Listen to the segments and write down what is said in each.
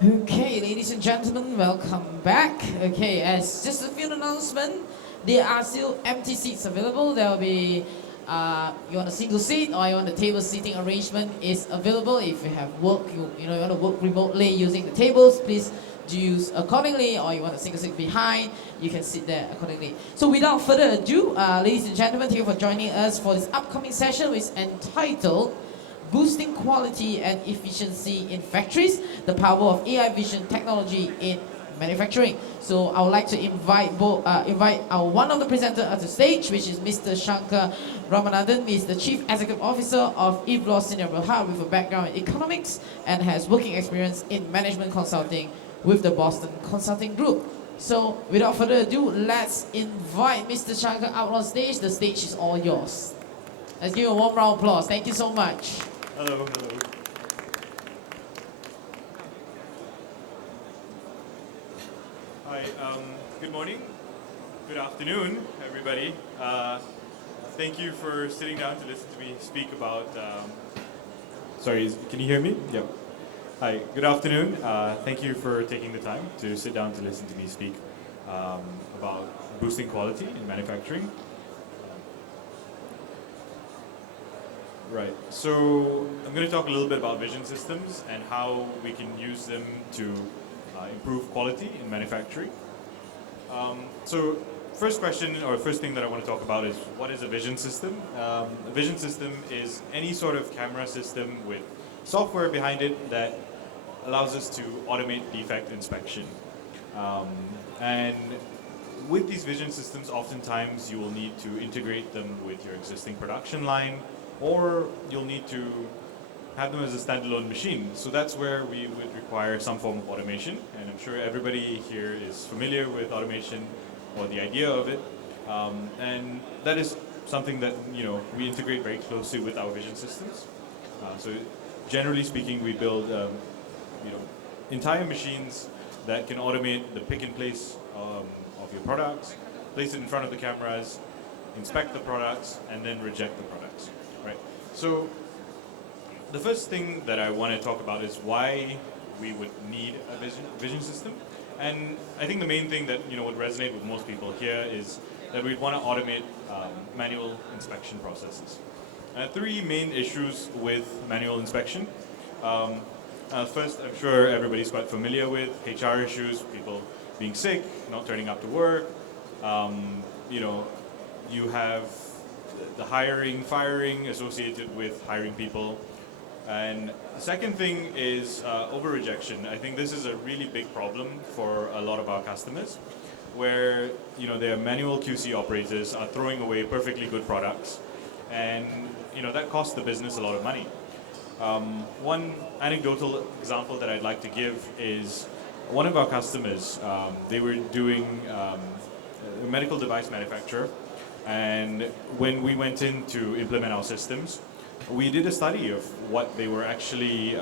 Okay, ladies and gentlemen, welcome back. Okay, as just a few announcement, there are still empty seats available. There will be, you want a single seat or you want a table seating arrangement is available. If you have work, you want to work remotely using the tables, please use accordingly. Or you want a single seat behind, you can sit there accordingly. So without further ado, ladies and gentlemen, thank you for joining us for this upcoming session, which is entitled Boosting Quality and Efficiency in Factories, the Power of AI Vision Technology in Manufacturing. So I would like to invite one of the presenters at the stage, which is Mr. Shankar Ramanathan. He is the Chief Executive Officer of Evlos Vision with a background in economics and has working experience in management consulting with the Boston Consulting Group. So without further ado, let's invite Mr. Shankar out on stage. The stage is all yours. Let's give a warm round of applause. Thank you so much. Hello, hello. Hi, good morning, good afternoon, everybody. Thank you for sitting down to listen to me speak about, sorry, can you hear me? Yep. Hi, good afternoon. Thank you for taking the time to sit down to listen to me speak about boosting quality in manufacturing. Right, so I'm going to talk a little bit about vision systems and how we can use them to improve quality in manufacturing. So first question, or first thing that I want to talk about is what is a vision system? A vision system is any sort of camera system with software behind it that allows us to automate defect inspection. And with these vision systems, oftentimes you will need to integrate them with your existing production line, or you'll need to have them as a standalone machine. So that's where we would require some form of automation, and I'm sure everybody here is familiar with automation or the idea of it. And that is something that we integrate very closely with our vision systems. So generally speaking, we build entire machines that can automate the pick and place of your products, place it in front of the cameras, inspect the products, and then reject the products. Right. So the first thing that I want to talk about is why we would need a vision system. And I think the main thing that would resonate with most people here is that we want to automate manual inspection processes. Three main issues with manual inspection. First, I'm sure everybody's quite familiar with HR issues, people being sick, not turning up to work. You have the hiring, firing associated with hiring people. And the second thing is over-rejection. I think this is a really big problem for a lot of our customers, where their manual QC operators are throwing away perfectly good products, and that costs the business a lot of money. One anecdotal example that I'd like to give is one of our customers. They were doing a medical device manufacturer. And when we went in to implement our systems, we did a study of what they were actually,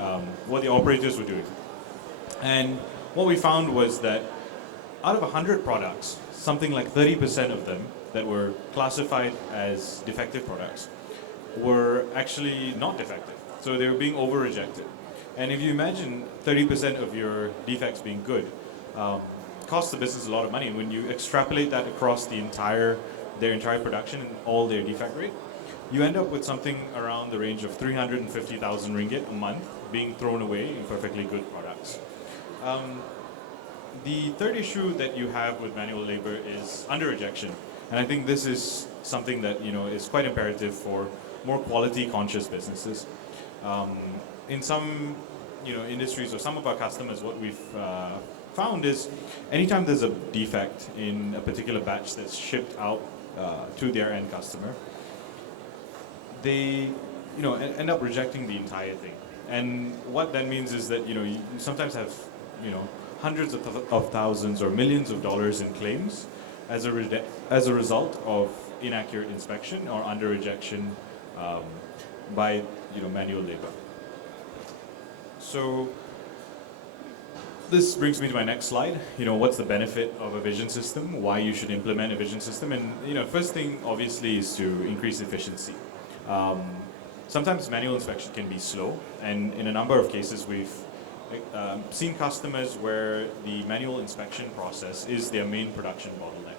what the operators were doing. And what we found was that out of 100 products, something like 30% of them that were classified as defective products were actually not defective. So they were being over-rejected. And if you imagine 30% of your defects being good, costs the business a lot of money. And when you extrapolate that across their entire production and all their defect rate, you end up with something around the range of 350,000 ringgit a month being thrown away in perfectly good products. The third issue that you have with manual labor is under-rejection. And I think this is something that is quite imperative for more quality-conscious businesses. In some industries or some of our customers, what we've found is anytime there's a defect in a particular batch that's shipped out to their end customer, they end up rejecting the entire thing. And what that means is that you sometimes have hundreds of thousands or millions of dollars in claims as a result of inaccurate inspection or under rejection by manual labor. So this brings me to my next slide. What's the benefit of a vision system? Why you should implement a vision system? And first thing obviously is to increase efficiency. Sometimes manual inspection can be slow, and in a number of cases we've seen customers where the manual inspection process is their main production bottleneck.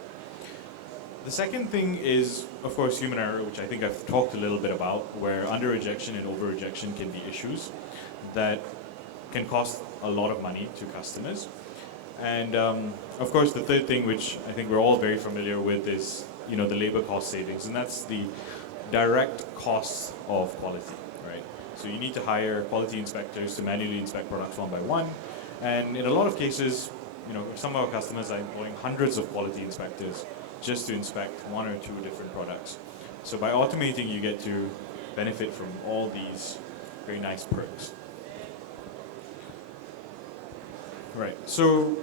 The second thing is, of course, human error, which I think I've talked a little bit about, where under rejection and over rejection can be issues that can cost a lot of money to customers. And of course, the third thing, which I think we're all very familiar with, is the labor cost savings, and that's the direct costs of quality, right? So you need to hire quality inspectors to manually inspect products one by one, and in a lot of cases, some of our customers are employing hundreds of quality inspectors just to inspect one or two different products. So by automating, you get to benefit from all these very nice perks. Right. So,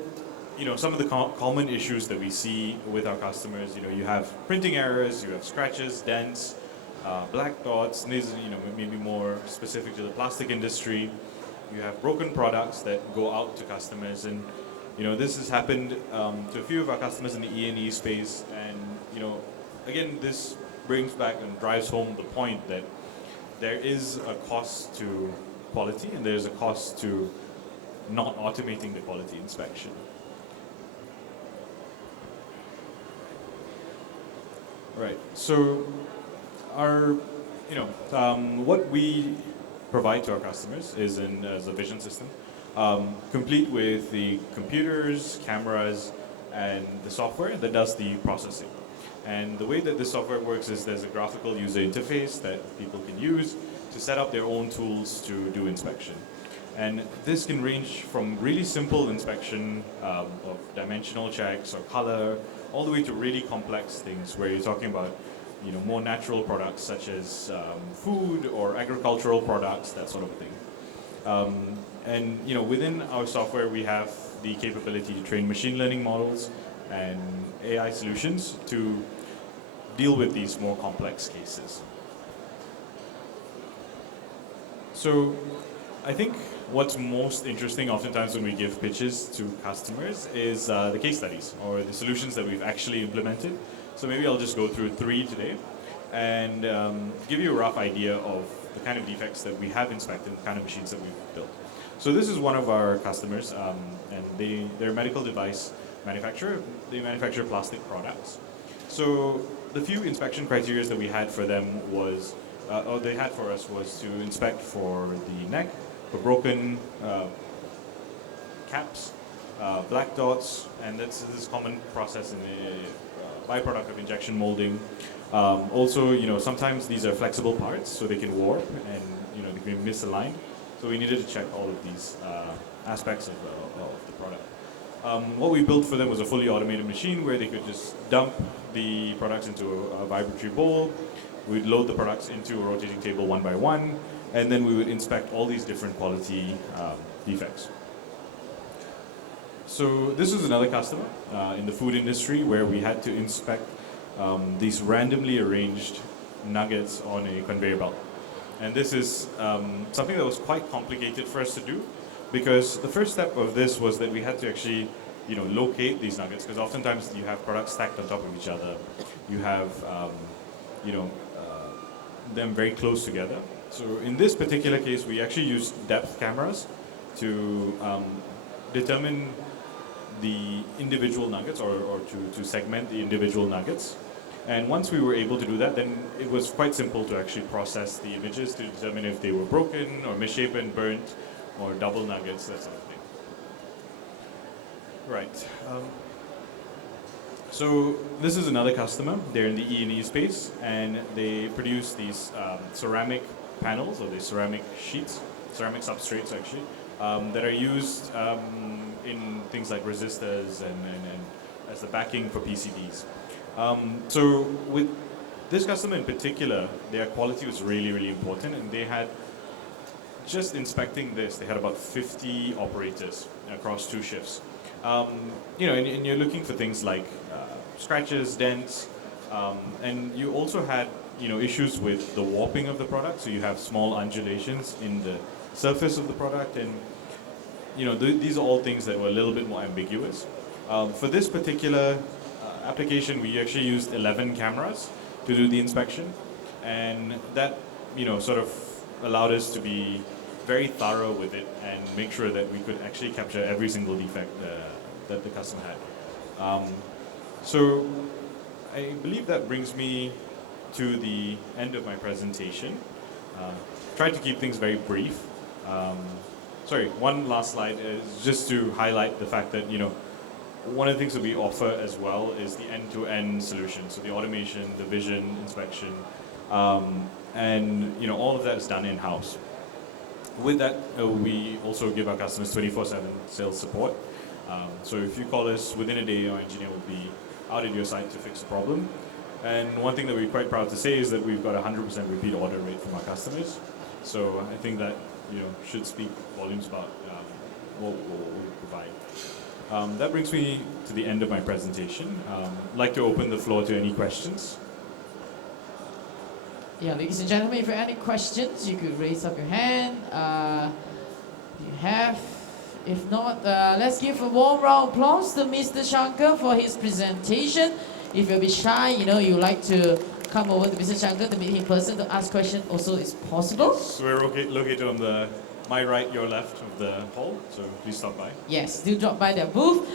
some of the common issues that we see with our customers, you have printing errors, you have scratches, dents, black dots, and these are, maybe more specific to the plastic industry. You have broken products that go out to customers, and this has happened to a few of our customers in the E&E space, and again, this brings back and drives home the point that there is a cost to quality, and there's a cost to not automating the quality inspection. Right. So, what we provide to our customers is a vision system, complete with the computers, cameras, and the software that does the processing. And the way that this software works is there's a graphical user interface that people can use to set up their own tools to do inspection. And this can range from really simple inspection of dimensional checks or color, all the way to really complex things where you're talking about more natural products such as food or agricultural products, that sort of thing. And within our software, we have the capability to train machine learning models and AI solutions to deal with these more complex cases. So I think what's most interesting oftentimes when we give pitches to customers is the case studies or the solutions that we've actually implemented. So maybe I'll just go through 3 today and give you a rough idea of the kind of defects that we have inspected, the kind of machines that we've built. So this is one of our customers, and they're a medical device manufacturer. They manufacture plastic products. So the few inspection criteria that we had for them was, or they had for us, was to inspect for the neck, for broken caps, black dots, and this is a common process in the byproduct of injection molding. Also, sometimes these are flexible parts, so they can warp and they can be misaligned. So we needed to check all of these aspects of the product. What we built for them was a fully automated machine where they could just dump the products into a vibratory bowl. We'd load the products into a rotating table one by one, and then we would inspect all these different quality defects. So this is another customer in the food industry where we had to inspect these randomly arranged nuggets on a conveyor belt. And this is something that was quite complicated for us to do, because the first step of this was that we had to actually locate these nuggets, because oftentimes you have products stacked on top of each other. You have them very close together. So in this particular case, we actually used depth cameras to determine the individual nuggets or to segment the individual nuggets. And once we were able to do that, then it was quite simple to actually process the images to determine if they were broken or misshapen, burnt, or double nuggets, that sort of thing. Right. So this is another customer. They're in the E&E space, and they produce these ceramic panels, or these ceramic sheets, ceramic substrates actually, that are used in things like resistors and as the backing for PCBs. So with this customer in particular, their quality was really, really important, and they had, just inspecting this, they had about 50 operators across 2 shifts. And you're looking for things like scratches, dents, and you also had issues with the warping of the product. So you have small undulations in the surface of the product, and these are all things that were a little bit more ambiguous. For this particular application, we actually used 11 cameras to do the inspection, and that sort of allowed us to be very thorough with it and make sure that we could actually capture every single defect that the customer had. So I believe that brings me to the end of my presentation. Tried to keep things very brief. Sorry, one last slide is just to highlight the fact that, one of the things that we offer as well is the end-to-end solution. So the automation, the vision, inspection, and all of that is done in-house. With that, we also give our customers 24/7 sales support. So if you call us within a day, our engineer will be out at your site to fix the problem. And one thing that we're quite proud to say is that we've got a 100% repeat order rate from our customers. So I think that should speak volumes about what we provide. That brings me to the end of my presentation. I'd like to open the floor to any questions. Yeah, ladies and gentlemen, if you have any questions, you could raise up your hand. You have. If not, let's give a warm round of applause to Mr. Shankar for his presentation. If you're a bit shy, you like to come over to Mr. Shankar to meet him in person to ask questions, also it's possible. So we're located on my right, your left of the hall, so please stop by. Yes, do drop by their booth.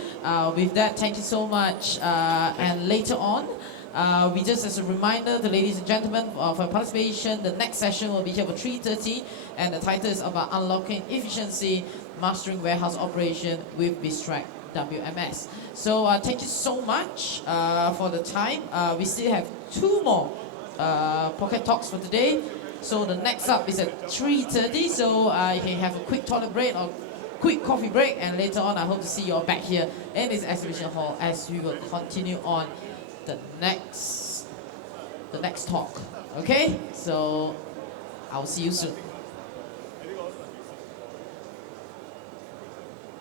With that, thank you so much. And later on, we just as a reminder to ladies and gentlemen for participation, the next session will be here for 3:30, and the title is about unlocking efficiency, mastering warehouse operation with Bistrack WMS. So thank you so much for the time. We still have 2 more pocket talks for today. So the next up is at 3:30, so you can have a quick toilet break or quick coffee break, and later on I hope to see you all back here in this exhibition hall as we will continue on the next talk. Okay, so I'll see you soon.